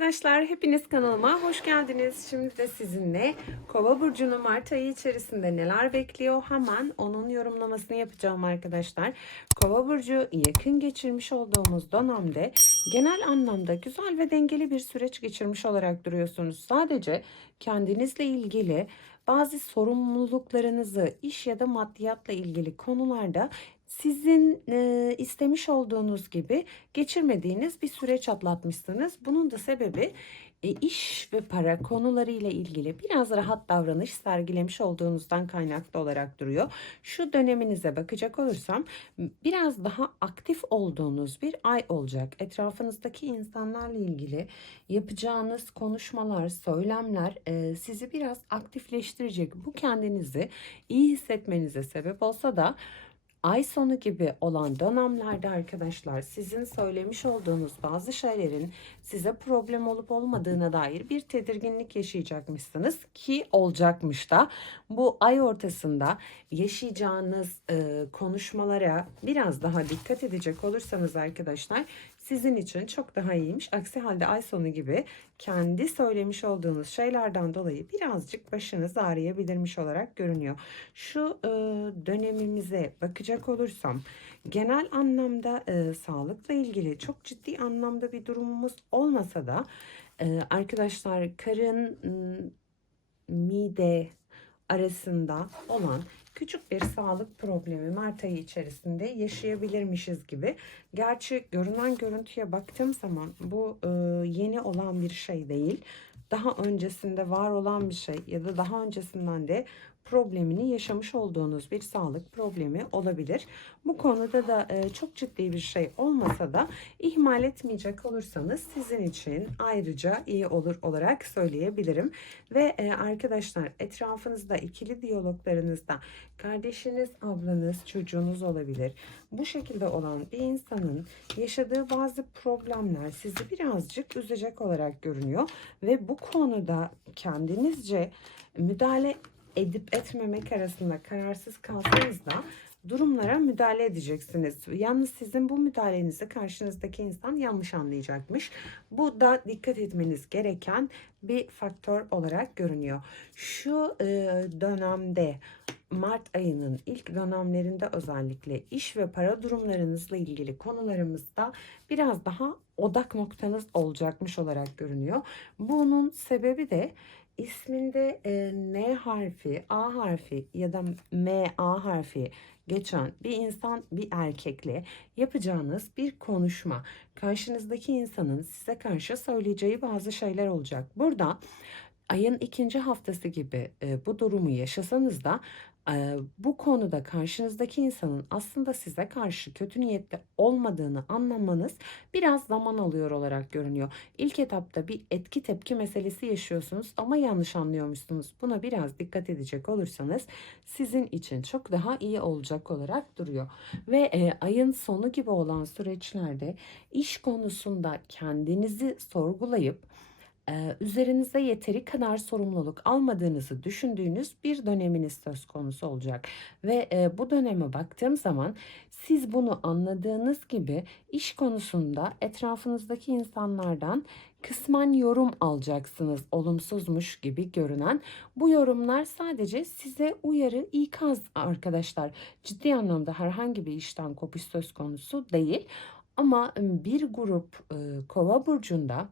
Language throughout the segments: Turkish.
arkadaşlar, hepiniz kanalıma hoş geldiniz. Şimdi de sizinle Kova burcunu Mart ayı içerisinde neler bekliyor hemen onun yorumlamasını yapacağım arkadaşlar. Kova burcu yakın geçirmiş olduğumuz dönemde genel anlamda güzel ve dengeli bir süreç geçirmiş olarak duruyorsunuz. Sadece kendinizle ilgili bazı sorumluluklarınızı iş ya da maddiyatla ilgili konularda sizin e, istemiş olduğunuz gibi geçirmediğiniz bir süreç atlatmışsınız. Bunun da sebebi e, iş ve para konuları ile ilgili biraz rahat davranış sergilemiş olduğunuzdan kaynaklı olarak duruyor. Şu döneminize bakacak olursam biraz daha aktif olduğunuz bir ay olacak. Etrafınızdaki insanlarla ilgili yapacağınız konuşmalar, söylemler e, sizi biraz aktifleştirecek. Bu kendinizi iyi hissetmenize sebep olsa da Ay sonu gibi olan dönemlerde arkadaşlar sizin söylemiş olduğunuz bazı şeylerin size problem olup olmadığına dair bir tedirginlik yaşayacakmışsınız ki olacakmış da. Bu ay ortasında yaşayacağınız e, konuşmalara biraz daha dikkat edecek olursanız arkadaşlar sizin için çok daha iyiymiş. Aksi halde ay sonu gibi kendi söylemiş olduğunuz şeylerden dolayı birazcık başınız ağrıyabilirmiş olarak görünüyor. Şu e, dönemimize bakacak olursam genel anlamda e, sağlıkla ilgili çok ciddi anlamda bir durumumuz olmasa da e, arkadaşlar karın mide arasında olan küçük bir sağlık problemi Mart ayı içerisinde yaşayabilirmişiz gibi. Gerçi görünen görüntüye baktığım zaman bu e, yeni olan bir şey değil. Daha öncesinde var olan bir şey ya da daha öncesinden de problemini yaşamış olduğunuz bir sağlık problemi olabilir. Bu konuda da e, çok ciddi bir şey olmasa da ihmal etmeyecek olursanız sizin için ayrıca iyi olur olarak söyleyebilirim. Ve e, arkadaşlar etrafınızda ikili diyaloglarınızda kardeşiniz, ablanız, çocuğunuz olabilir. Bu şekilde olan bir insanın yaşadığı bazı problemler sizi birazcık üzecek olarak görünüyor ve bu konuda kendinizce müdahale edip etmemek arasında kararsız kalsanız da durumlara müdahale edeceksiniz. Yalnız sizin bu müdahalenizi karşınızdaki insan yanlış anlayacakmış. Bu da dikkat etmeniz gereken bir faktör olarak görünüyor. Şu e, dönemde Mart ayının ilk dönemlerinde özellikle iş ve para durumlarınızla ilgili konularımızda biraz daha odak noktanız olacakmış olarak görünüyor. Bunun sebebi de isminde e, N harfi, A harfi ya da M, A harfi geçen bir insan, bir erkekle yapacağınız bir konuşma. Karşınızdaki insanın size karşı söyleyeceği bazı şeyler olacak. Burada ayın ikinci haftası gibi e, bu durumu yaşasanız da bu konuda karşınızdaki insanın aslında size karşı kötü niyetli olmadığını anlamanız biraz zaman alıyor olarak görünüyor. İlk etapta bir etki tepki meselesi yaşıyorsunuz ama yanlış anlıyormuşsunuz. Buna biraz dikkat edecek olursanız sizin için çok daha iyi olacak olarak duruyor. Ve e, ayın sonu gibi olan süreçlerde iş konusunda kendinizi sorgulayıp e, üzerinize yeteri kadar sorumluluk almadığınızı düşündüğünüz bir döneminiz söz konusu olacak. Ve bu döneme baktığım zaman siz bunu anladığınız gibi iş konusunda etrafınızdaki insanlardan kısmen yorum alacaksınız olumsuzmuş gibi görünen. Bu yorumlar sadece size uyarı, ikaz arkadaşlar. Ciddi anlamda herhangi bir işten kopuş söz konusu değil. Ama bir grup kova burcunda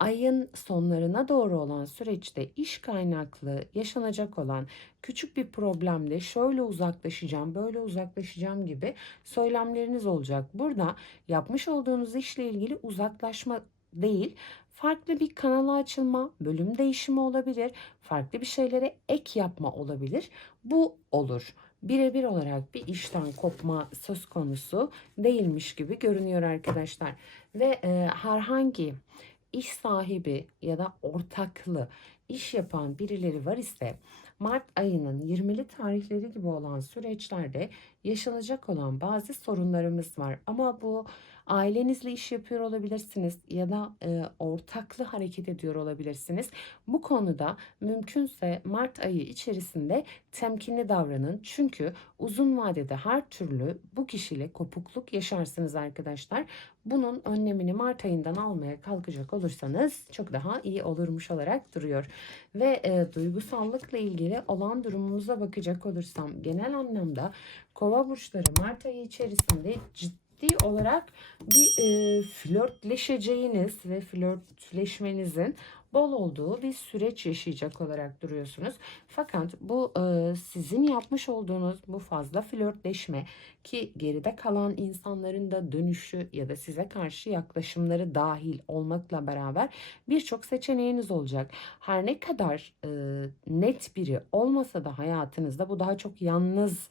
ayın sonlarına doğru olan süreçte iş kaynaklı yaşanacak olan küçük bir problemde şöyle uzaklaşacağım, böyle uzaklaşacağım gibi söylemleriniz olacak. Burada yapmış olduğunuz işle ilgili uzaklaşma değil, farklı bir kanala açılma, bölüm değişimi olabilir, farklı bir şeylere ek yapma olabilir. Bu olur birebir olarak bir işten kopma söz konusu değilmiş gibi görünüyor arkadaşlar. Ve e, herhangi iş sahibi ya da ortaklı iş yapan birileri var ise Mart ayının 20'li tarihleri gibi olan süreçlerde yaşanacak olan bazı sorunlarımız var. Ama bu ailenizle iş yapıyor olabilirsiniz ya da e, ortaklı hareket ediyor olabilirsiniz. Bu konuda mümkünse Mart ayı içerisinde temkinli davranın. Çünkü uzun vadede her türlü bu kişiyle kopukluk yaşarsınız arkadaşlar. Bunun önlemini Mart ayından almaya kalkacak olursanız çok daha iyi olurmuş olarak duruyor. Ve e, duygusallıkla ilgili olan durumumuza bakacak olursam genel anlamda kova burçları Mart ayı içerisinde ciddi olarak bir e, flörtleşeceğiniz ve flörtleşmenizin bol olduğu bir süreç yaşayacak olarak duruyorsunuz. Fakat bu e, sizin yapmış olduğunuz bu fazla flörtleşme ki geride kalan insanların da dönüşü ya da size karşı yaklaşımları dahil olmakla beraber birçok seçeneğiniz olacak. Her ne kadar e, net biri olmasa da hayatınızda bu daha çok yalnız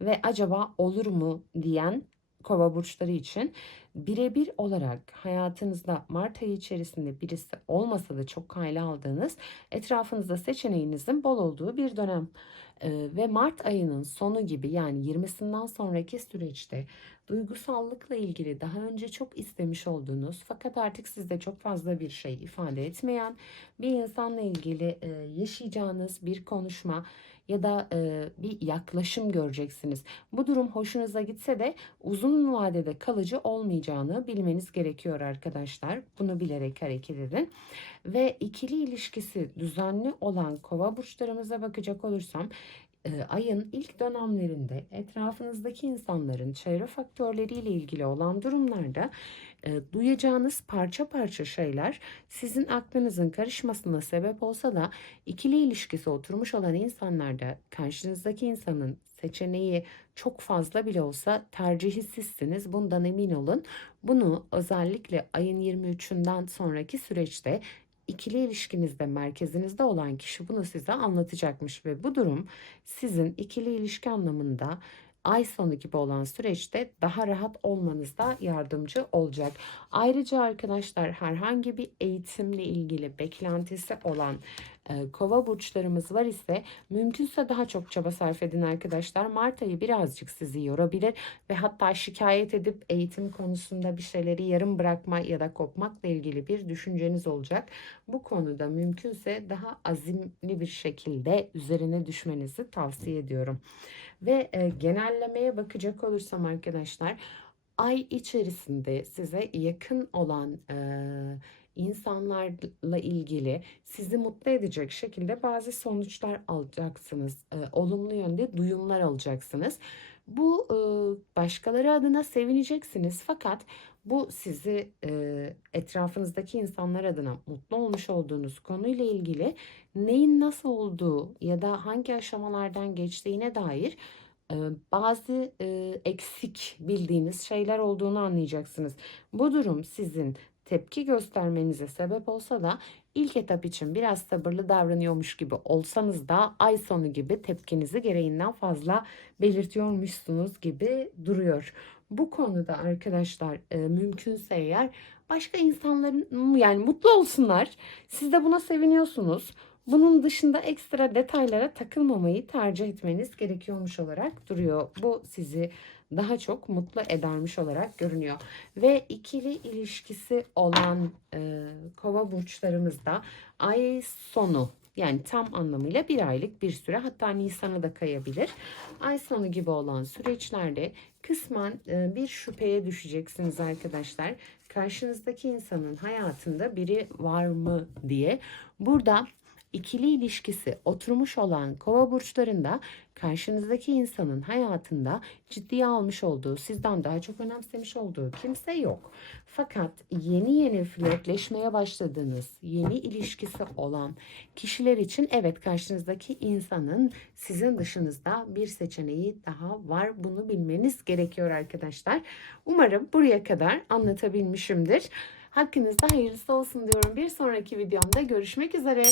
ve acaba olur mu diyen kova burçları için birebir olarak hayatınızda Mart ayı içerisinde birisi olmasa da çok kayla aldığınız etrafınızda seçeneğinizin bol olduğu bir dönem. Ve Mart ayının sonu gibi yani 20'sinden sonraki süreçte duygusallıkla ilgili daha önce çok istemiş olduğunuz fakat artık sizde çok fazla bir şey ifade etmeyen bir insanla ilgili e, yaşayacağınız bir konuşma ya da e, bir yaklaşım göreceksiniz. Bu durum hoşunuza gitse de uzun vadede kalıcı olmayacağını bilmeniz gerekiyor arkadaşlar. Bunu bilerek hareket edin. Ve ikili ilişkisi düzenli olan kova burçlarımıza bakacak olursam ayın ilk dönemlerinde etrafınızdaki insanların çevre faktörleriyle ilgili olan durumlarda e, duyacağınız parça parça şeyler sizin aklınızın karışmasına sebep olsa da ikili ilişkisi oturmuş olan insanlarda karşınızdaki insanın seçeneği çok fazla bile olsa tercihi sizsiniz. Bundan emin olun. Bunu özellikle ayın 23'ünden sonraki süreçte ikili ilişkinizde merkezinizde olan kişi bunu size anlatacakmış ve bu durum sizin ikili ilişki anlamında ay sonu gibi olan süreçte daha rahat olmanızda yardımcı olacak. Ayrıca arkadaşlar herhangi bir eğitimle ilgili beklentisi olan kova burçlarımız var ise mümkünse daha çok çaba sarf edin arkadaşlar. Mart ayı birazcık sizi yorabilir ve hatta şikayet edip eğitim konusunda bir şeyleri yarım bırakma ya da kopmakla ilgili bir düşünceniz olacak. Bu konuda mümkünse daha azimli bir şekilde üzerine düşmenizi tavsiye ediyorum. Ve e, genellemeye bakacak olursam arkadaşlar ay içerisinde size yakın olan e, insanlarla ilgili sizi mutlu edecek şekilde bazı sonuçlar alacaksınız. E, olumlu yönde duyumlar alacaksınız. Bu e, başkaları adına sevineceksiniz fakat bu sizi e, etrafınızdaki insanlar adına mutlu olmuş olduğunuz konuyla ilgili neyin nasıl olduğu ya da hangi aşamalardan geçtiğine dair bazı eksik bildiğiniz şeyler olduğunu anlayacaksınız. Bu durum sizin tepki göstermenize sebep olsa da ilk etap için biraz sabırlı davranıyormuş gibi olsanız da ay sonu gibi tepkinizi gereğinden fazla belirtiyormuşsunuz gibi duruyor. Bu konuda arkadaşlar mümkünse eğer başka insanların yani mutlu olsunlar. Siz de buna seviniyorsunuz. Bunun dışında ekstra detaylara takılmamayı tercih etmeniz gerekiyormuş olarak duruyor. Bu sizi daha çok mutlu edermiş olarak görünüyor. Ve ikili ilişkisi olan e, kova burçlarımızda ay sonu yani tam anlamıyla bir aylık bir süre hatta Nisan'a da kayabilir. Ay sonu gibi olan süreçlerde kısmen e, bir şüpheye düşeceksiniz arkadaşlar. Karşınızdaki insanın hayatında biri var mı diye. Burada ikili ilişkisi oturmuş olan kova burçlarında karşınızdaki insanın hayatında ciddiye almış olduğu, sizden daha çok önemsemiş olduğu kimse yok. Fakat yeni yeni flörtleşmeye başladığınız, yeni ilişkisi olan kişiler için evet karşınızdaki insanın sizin dışınızda bir seçeneği daha var. Bunu bilmeniz gerekiyor arkadaşlar. Umarım buraya kadar anlatabilmişimdir. Hakkınızda hayırlısı olsun diyorum. Bir sonraki videomda görüşmek üzere.